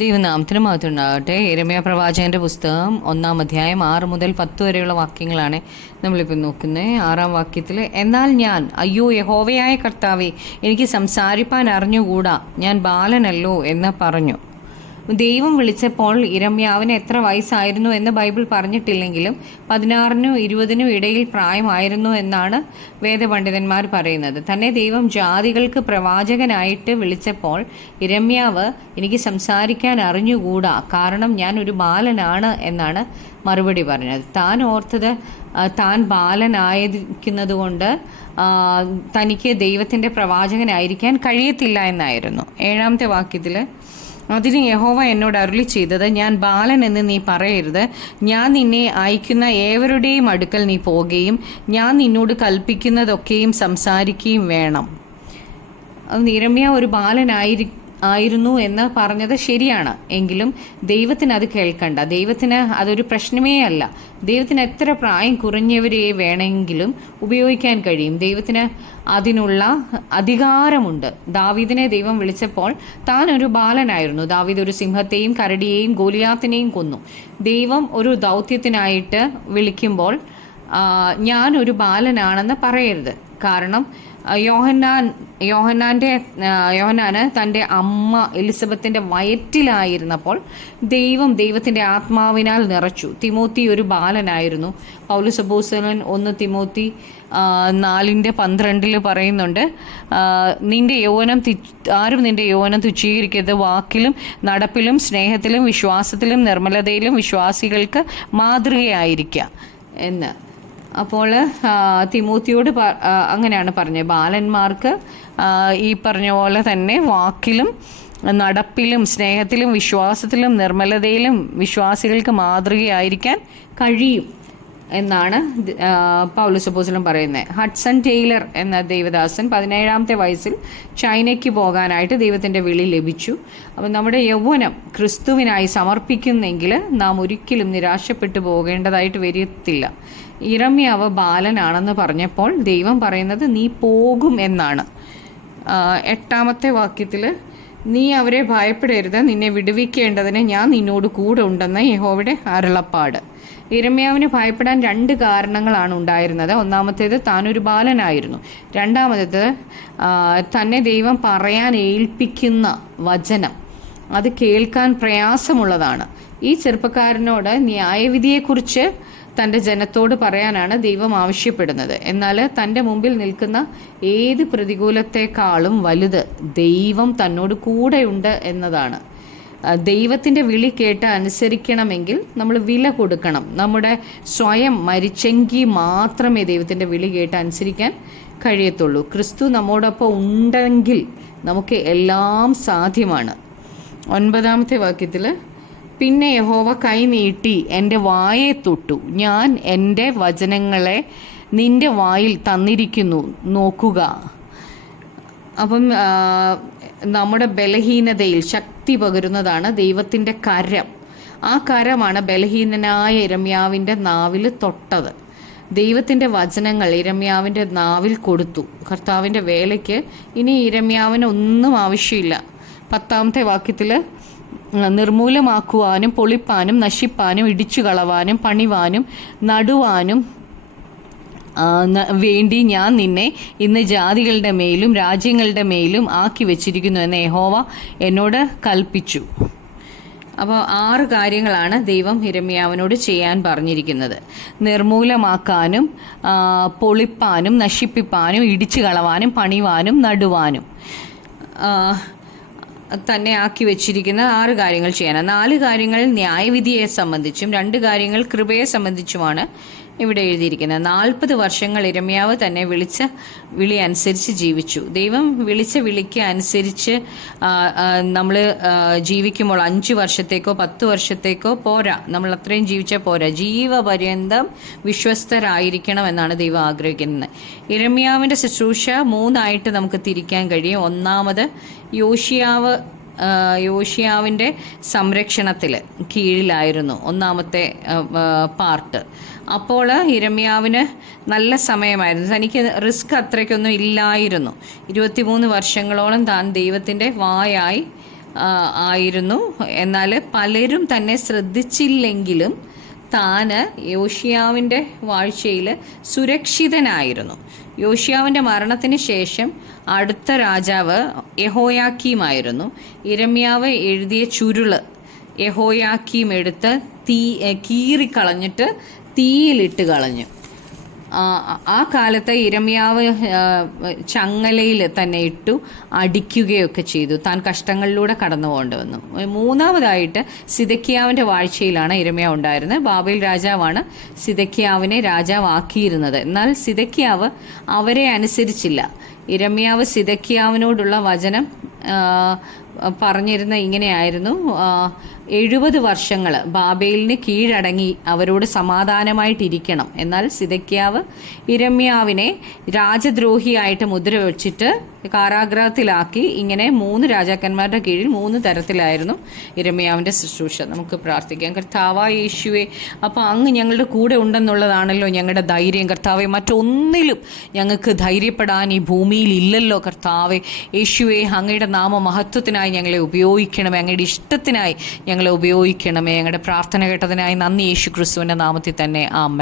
ദൈവനാമത്തിന് മഹത്വമുണ്ടാകട്ടെ. യിരെമ്യാ പ്രവാചകന്റെ പുസ്തകം 1-ാം അധ്യായം 6 മുതൽ 10 വരെയുള്ള വാക്യങ്ങളാണ് നമ്മളിപ്പോൾ നോക്കുന്നത്. 6-ാം വാക്യത്തിൽ, എന്നാൽ ഞാൻ, അയ്യോ യഹോവയായ കർത്താവേ, എനിക്ക് സംസാരിപ്പാൻ അറിഞ്ഞുകൂടാ, ഞാൻ ബാലനല്ലോ എന്ന് പറഞ്ഞു. ദൈവം വിളിച്ചപ്പോൾ യിരെമ്യാവിന് എത്ര വയസ്സായിരുന്നു എന്ന് ബൈബിൾ പറഞ്ഞിട്ടില്ലെങ്കിലും 16-നും 20-നും ഇടയിൽ പ്രായമായിരുന്നു എന്നാണ് വേദപണ്ഡിതന്മാർ പറയുന്നത്. തന്നെ ദൈവം ജാതികൾക്ക് പ്രവാചകനായിട്ട് വിളിച്ചപ്പോൾ യിരെമ്യാവ്, എനിക്ക് സംസാരിക്കാൻ അറിഞ്ഞുകൂടാ, കാരണം ഞാൻ ഒരു ബാലനാണ് എന്നാണ് മറുപടി പറഞ്ഞത്. താൻ ഓർത്തത് താൻ ബാലനായിരിക്കുന്നത് കൊണ്ട് തനിക്ക് ദൈവത്തിൻ്റെ പ്രവാചകനായിരിക്കാൻ കഴിയത്തില്ല എന്നായിരുന്നു. 7-ാമത്തെ വാക്യത്തിൽ, അതിന് യഹോവ എന്നോട് അരുളി ചെയ്തത്, ഞാൻ ബാലൻ എന്ന് നീ പറയരുത്. ഞാൻ നിന്നെ അയക്കുന്ന ഏവരുടെയും അടുക്കൽ നീ പോകുകയും ഞാൻ നിന്നോട് കൽപ്പിക്കുന്നതൊക്കെയും സംസാരിക്കുകയും വേണം. യിരെമ്യാ ഒരു ബാലനായിരുന്നു എന്ന് പറഞ്ഞത് ശരിയാണ്. എങ്കിലും ദൈവത്തിന് അത് കേൾക്കണ്ട. ദൈവത്തിന് അതൊരു പ്രശ്നമേ അല്ല. ദൈവത്തിന് എത്ര പ്രായം കുറഞ്ഞവരെ വേണമെങ്കിലും ഉപയോഗിക്കാൻ കഴിയും. ദൈവത്തിന് അതിനുള്ള അധികാരമുണ്ട്. ദാവീദിനെ ദൈവം വിളിച്ചപ്പോൾ താൻ ഒരു ബാലനായിരുന്നു. ദാവീദ് ഒരു സിംഹത്തെയും കരടിയെയും ഗോലിയാത്തിനെയും കൊന്നു. ദൈവം ഒരു ദൗത്യത്തിനായിട്ട് വിളിക്കുമ്പോൾ ഞാൻ ഒരു ബാലനാണെന്ന് പറയരുത്. കാരണം യോഹന്നാന് തൻ്റെ അമ്മ എലിസബത്തിൻ്റെ വയറ്റിലായിരുന്നപ്പോൾ ദൈവത്തിൻ്റെ ആത്മാവിനാൽ നിറച്ചു. തിമോത്തി ഒരു ബാലനായിരുന്നു. പൗലോസ് അപ്പോസ്തലൻ 1 തിമോത്തി 4:12 പറയുന്നുണ്ട്, ആരും നിന്റെ യൗവനം തുച്ഛീകരിക്കരുത്, വാക്കിലും നടപ്പിലും സ്നേഹത്തിലും വിശ്വാസത്തിലും നിർമ്മലതയിലും വിശ്വാസികൾക്ക് മാതൃകയായിരിക്കുക എന്ന്. അപ്പോൾ തിമോത്തിയോട് അങ്ങനെയാണ് പറഞ്ഞത്. ബാലന്മാർക്ക് ഈ പറഞ്ഞ പോലെ തന്നെ വാക്കിലും നടപ്പിലും സ്നേഹത്തിലും വിശ്വാസത്തിലും നിർമ്മലതയിലും വിശ്വാസികൾക്ക് മാതൃകയായിരിക്കാൻ കഴിയും എന്നാണ് പൗലോസ് അപ്പോസ്തലൻ പറയുന്നത്. ഹഡ്സൺ ടെയ്ലർ എന്ന ദൈവദാസൻ 17-ാമത്തെ വയസ്സിൽ ചൈനയ്ക്ക് പോകാനായിട്ട് ദൈവത്തിൻ്റെ വിളി ലഭിച്ചു. അപ്പം നമ്മുടെ യൗവനം ക്രിസ്തുവിനായി സമർപ്പിക്കുന്നെങ്കിൽ നാം ഒരിക്കലും നിരാശപ്പെട്ടു പോകേണ്ടതായിട്ട് വരത്തില്ല. യിരെമ്യാവ് ബാലനാണെന്ന് പറഞ്ഞപ്പോൾ ദൈവം പറയുന്നത് നീ പോകും എന്നാണ്. 8-ാമത്തെ വാക്യത്തിൽ, നീ അവരെ ഭയപ്പെടരുത്, നിന്നെ വിടുവിക്കേണ്ടതിന് ഞാൻ നിന്നോട് കൂടെ ഉണ്ടെന്ന് യഹോവയുടെ അരുളപ്പാട്. യിരെമ്യാവിന് ഭയപ്പെടാൻ 2 കാരണങ്ങളാണ് ഉണ്ടായിരുന്നത്. ഒന്നാമത്തേത്, താനൊരു ബാലനായിരുന്നു. രണ്ടാമത്തേത്, തന്നെ ദൈവം പറയാൻ ഏൽപ്പിക്കുന്ന വചനം അത് കേൾക്കാൻ പ്രയാസമുള്ളതാണ്. ഈ ചെറുപ്പക്കാരനോട് ന്യായവിധിയെക്കുറിച്ച് തൻ്റെ ജനത്തോട് പറയാനാണ് ദൈവം ആവശ്യപ്പെടുന്നത്. എന്നാൽ തൻ്റെ മുമ്പിൽ നിൽക്കുന്ന ഏത് പ്രതികൂലത്തെക്കാളും വലുത് ദൈവം തന്നോട് കൂടെയുണ്ട് എന്നതാണ്. ദൈവത്തിൻ്റെ വിളി കേട്ട് അനുസരിക്കണമെങ്കിൽ നമ്മൾ വില കൊടുക്കണം. നമ്മുടെ സ്വയം മരിച്ചെങ്കിൽ മാത്രമേ ദൈവത്തിൻ്റെ വിളി കേട്ട് അനുസരിക്കാൻ കഴിയത്തുള്ളൂ. ക്രിസ്തു നമ്മോടൊപ്പം ഉണ്ടെങ്കിൽ നമുക്ക് എല്ലാം സാധ്യമാണ്. 9-ാമത്തെ വാക്യത്തിൽ, പിന്നെ യഹോവ കൈ നീട്ടി എൻ്റെ വായെ തൊട്ടു, ഞാൻ എൻ്റെ വചനങ്ങളെ നിൻ്റെ വായിൽ തന്നിരിക്കുന്നു, നോക്കുക. അപ്പം നമ്മുടെ ബലഹീനതയിൽ ശക്തി പകരുന്നതാണ് ദൈവത്തിൻ്റെ കരം. ആ കരമാണ് ബലഹീനനായ യിരെമ്യാവിൻ്റെ നാവിൽ തൊട്ടത്. ദൈവത്തിൻ്റെ വചനങ്ങൾ യിരെമ്യാവിൻ്റെ നാവിൽ കൊടുത്തു. കർത്താവിൻ്റെ വേലയ്ക്ക് ഇനി യിരെമ്യാവിന് ഒന്നും ആവശ്യമില്ല. 10-ാമത്തെ വാക്യത്തിൽ, നിർമൂലമാക്കുവാനും പൊളിപ്പാനും നശിപ്പാനും ഇടിച്ചു കളവാനും പണിവാനും നടുവാനും വേണ്ടി ഞാൻ നിന്നെ ഇന്ന് ജാതികളുടെ മേലും രാജ്യങ്ങളുടെ മേലും ആക്കി വെച്ചിരിക്കുന്നു എന്ന് യഹോവ എന്നോട് കൽപ്പിച്ചു. അപ്പോൾ 6 കാര്യങ്ങളാണ് ദൈവം യിരെമ്യാവിനോട് ചെയ്യാൻ പറഞ്ഞിരിക്കുന്നത്. നിർമൂലമാക്കാനും പൊളിപ്പാനും നശിപ്പിപ്പാനും ഇടിച്ചു കളവാനും പണിവാനും നടുവാനും തന്നെ ആക്കി വെച്ചിരിക്കുന്ന 6 കാര്യങ്ങൾ ചെയ്യണം. 4 കാര്യങ്ങൾ ന്യായവിധിയെ സംബന്ധിച്ചും 2 കാര്യങ്ങൾ കൃപയെ സംബന്ധിച്ചുമാണ് ഇവിടെ എഴുതിയിരിക്കുന്നത്. 40 വർഷങ്ങൾ യിരെമ്യാവ് തന്നെ വിളിച്ച വിളി അനുസരിച്ച് ജീവിച്ചു. ദൈവം വിളിച്ച വിളിക്ക് അനുസരിച്ച് നമ്മൾ ജീവിക്കുമ്പോൾ 5 വർഷത്തേക്കോ 10 വർഷത്തേക്കോ പോരാ. നമ്മൾ അത്രയും ജീവിച്ചാൽ പോരാ. ജീവപര്യന്തം വിശ്വസ്തരായിരിക്കണം എന്നാണ് ദൈവം ആഗ്രഹിക്കുന്നത്. യിരെമ്യാവിൻ്റെ ശുശ്രൂഷ 3 നമുക്ക് തിരിക്കാൻ കഴിയും. ഒന്നാമത്, യോശിയാവിൻ്റെ സംരക്ഷണത്തിൽ കീഴിലായിരുന്നു ഒന്നാമത്തെ പാർട്ട്. അപ്പോൾ യിരെമ്യാവിന് നല്ല സമയമായിരുന്നു. തനിക്ക് റിസ്ക് അത്രയ്ക്കൊന്നും ഇല്ലായിരുന്നു. 23 വർഷങ്ങളോളം താൻ ദൈവത്തിൻ്റെ വായായി ആയിരുന്നു. എന്നാൽ പലരും തന്നെ ശ്രദ്ധിച്ചില്ലെങ്കിലും താന് യോശിയാവിൻ്റെ വാഴ്ചയിൽ സുരക്ഷിതനായിരുന്നു. യോശിയാവിൻ്റെ മരണത്തിന് ശേഷം അടുത്ത രാജാവ് യെഹോയാക്കീമായിരുന്നു. യിരെമ്യാവ് എഴുതിയ ചുരുള് യെഹോയാക്കീം എടുത്ത് കീറിക്കളഞ്ഞിട്ട് തീയിലിട്ട് കളഞ്ഞു. ആ കാലത്ത് യിരെമ്യാവ് ചങ്ങലയിൽ തന്നെ ഇട്ടു അടിക്കുകയൊക്കെ ചെയ്തു. താൻ കഷ്ടങ്ങളിലൂടെ കടന്നു കൊണ്ടുവന്നു. മൂന്നാമതായിട്ട് സിദക്കിയാവിൻ്റെ വാഴ്ചയിലാണ് യിരെമ്യാവ് ഉണ്ടായിരുന്നത്. ബാബേൽ രാജാവാണ് സിദക്കിയാവിനെ രാജാവാക്കിയിരുന്നത്. എന്നാൽ സിദക്കിയാവ് അവരെ അനുസരിച്ചില്ല. യിരെമ്യാവ് സിദക്കിയാവിനോടുള്ള വചനം പറഞ്ഞിരുന്ന ഇങ്ങനെയായിരുന്നു: 70 വർഷങ്ങൾ ബാബേലിന് കീഴടങ്ങി അവരോട് സമാധാനമായിട്ടിരിക്കണം. എന്നാൽ സിദക്കിയാവ് യിരെമ്യാവിനെ രാജദ്രോഹിയായിട്ട് മുദ്ര വെച്ചിട്ട് കാരാഗ്രഹത്തിലാക്കി. ഇങ്ങനെ 3 രാജാക്കന്മാരുടെ കീഴിൽ 3 തരത്തിലായിരുന്നു യിരെമ്യാവിൻ്റെ ശുശ്രൂഷ. നമുക്ക് പ്രാർത്ഥിക്കാം. കർത്താവായ യേശുവേ, അപ്പോൾ അങ്ങ് ഞങ്ങളുടെ കൂടെ ഉണ്ടെന്നുള്ളതാണല്ലോ ഞങ്ങളുടെ ധൈര്യം. കർത്താവെ, മറ്റൊന്നിലും ഞങ്ങൾക്ക് ധൈര്യപ്പെടാൻ ഈ ഭൂമിയിൽ ഇല്ലല്ലോ. കർത്താവെ യേശുവേ, അങ്ങയുടെ നാമ മഹത്വത്തിനായി ഞങ്ങളെ ഉപയോഗിക്കണമേ. അങ്ങയുടെ ഇഷ്ടത്തിനായി ഞങ്ങളെ ഉപയോഗിക്കണമേ. ഞങ്ങളുടെ പ്രാർത്ഥന കേട്ടതിനായി നന്ദി. യേശു ക്രിസ്തുവിൻ്റെ നാമത്തിൽ തന്നെ ആമേൻ.